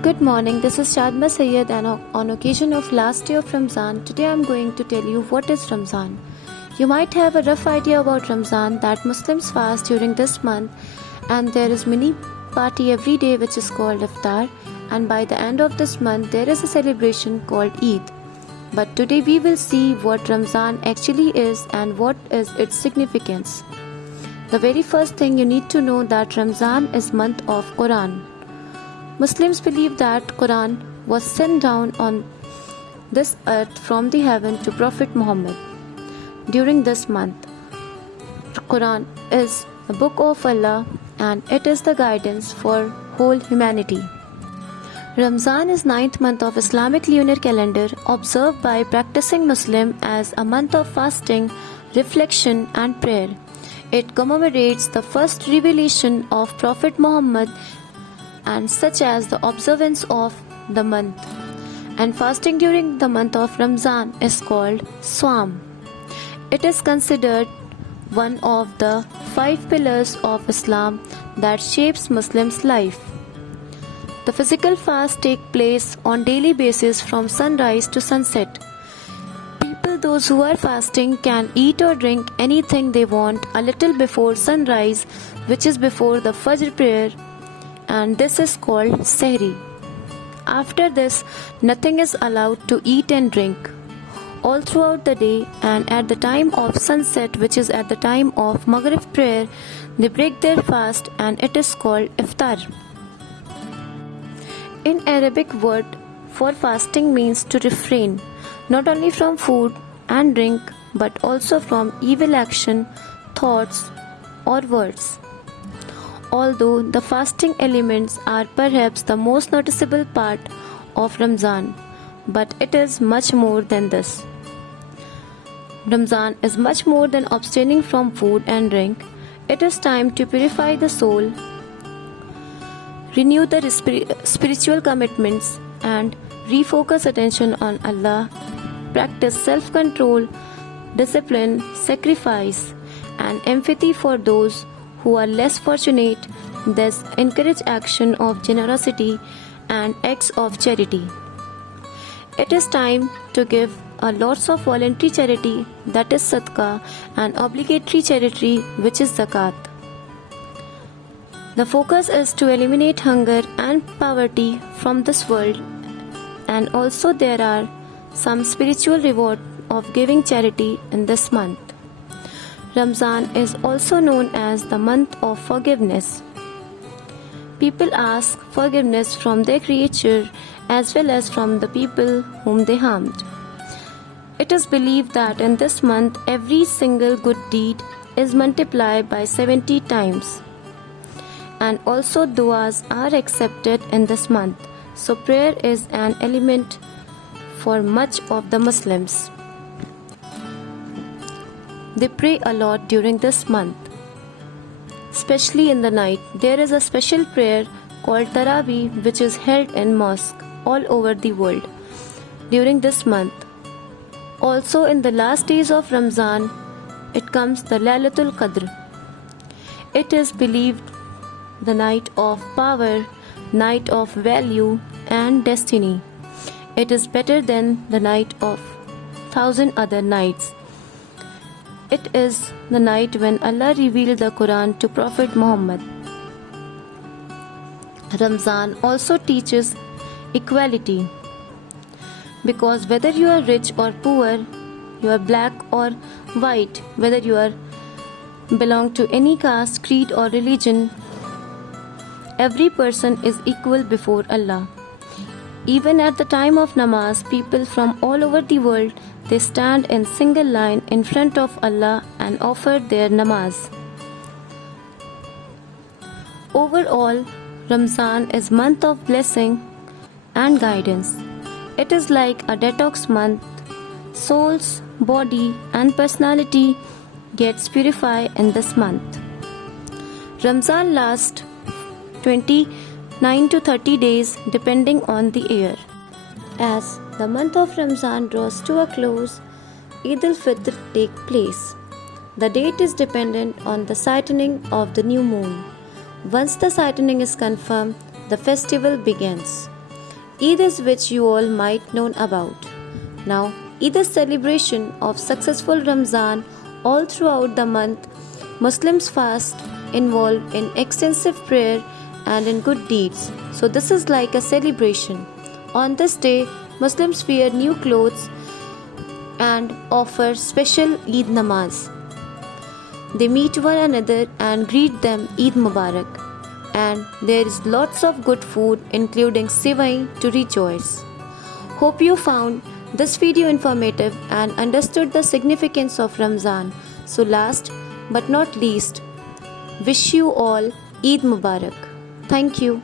Good morning, this is Shadma Sayyed, and on occasion of last day of Ramzan, today I am going to tell you what is Ramzan. You might have a rough idea about Ramzan that Muslims fast during this month, and there is mini party every day which is called Iftar, and by the end of this month there is a celebration called Eid. But today we will see what Ramzan actually is and what is its significance. The very first thing you need to know that Ramzan is month of Quran. Muslims believe that Quran was sent down on this earth from the heaven to Prophet Muhammad. During this month, Quran is a book of Allah and it is the guidance for whole humanity. Ramzan is ninth month of Islamic lunar calendar, observed by practicing Muslim as a month of fasting, reflection and prayer. It commemorates the first revelation of Prophet Muhammad and such as the observance of the month. And fasting during the month of Ramzan is called Swam. It is considered one of the 5 pillars of Islam that shapes Muslims' life. The physical fast takes place on daily basis from sunrise to sunset. People, those who are fasting, can eat or drink anything they want a little before sunrise, which is before the Fajr prayer, and this is called Sehri. After this, nothing is allowed to eat and drink all throughout the day, and at the time of sunset, which is at the time of Maghrib prayer, they break their fast and it is called Iftar. In Arabic, word for fasting means to refrain not only from food and drink but also from evil action, thoughts or words. Although the fasting elements are perhaps the most noticeable part of Ramzan, but it is much more than this. Ramzan is much more than abstaining from food and drink. It is time to purify the soul, renew the spiritual commitments, and refocus attention on Allah, practice self-control, discipline, sacrifice, and empathy for those who are less fortunate, thus encourage action of generosity and acts of charity. It is time to give a lots of voluntary charity, that is sadaqah, and obligatory charity, which is zakat. The focus is to eliminate hunger and poverty from this world, and also there are some spiritual reward of giving charity in this month. Ramzan is also known as the month of forgiveness. People ask forgiveness from their creature as well as from the people whom they harmed. It is believed that in this month every single good deed is multiplied by 70 times. And also du'as are accepted in this month. So prayer is an element for much of the Muslims. They pray a lot during this month. Especially in the night, there is a special prayer called Taraweeh which is held in mosque all over the world during this month. Also in the last days of Ramzan, it comes the Laylatul Qadr. It is believed the night of power, night of value and destiny. It is better than the night of 1,000 other nights. It is the night when Allah revealed the Quran to Prophet Muhammad. Ramzan also teaches equality, because whether you are rich or poor, you are black or white, whether you are belong to any caste, creed or religion, every person is equal before Allah. Even at the time of namaz, people from all over the world, they stand in single line in front of Allah and offer their namaz. Overall, Ramzan is month of blessing and guidance. It is like a detox month. Souls, body and personality gets purified in this month. Ramzan lasts 29 to 30 days depending on the year. As the month of Ramzan draws to a close, Eid al-Fitr takes place. The date is dependent on the sightening of the new moon. Once the sightening is confirmed, the festival begins. Eid is which you all might know about. Now, Eid is celebration of successful Ramzan all throughout the month. Muslims fast involved in extensive prayer and in good deeds. So this is like a celebration. On this day, Muslims wear new clothes and offer special Eid namaz. They meet one another and greet them Eid Mubarak. And there is lots of good food including sivai to rejoice. Hope you found this video informative and understood the significance of Ramzan. So last but not least, wish you all Eid Mubarak. Thank you.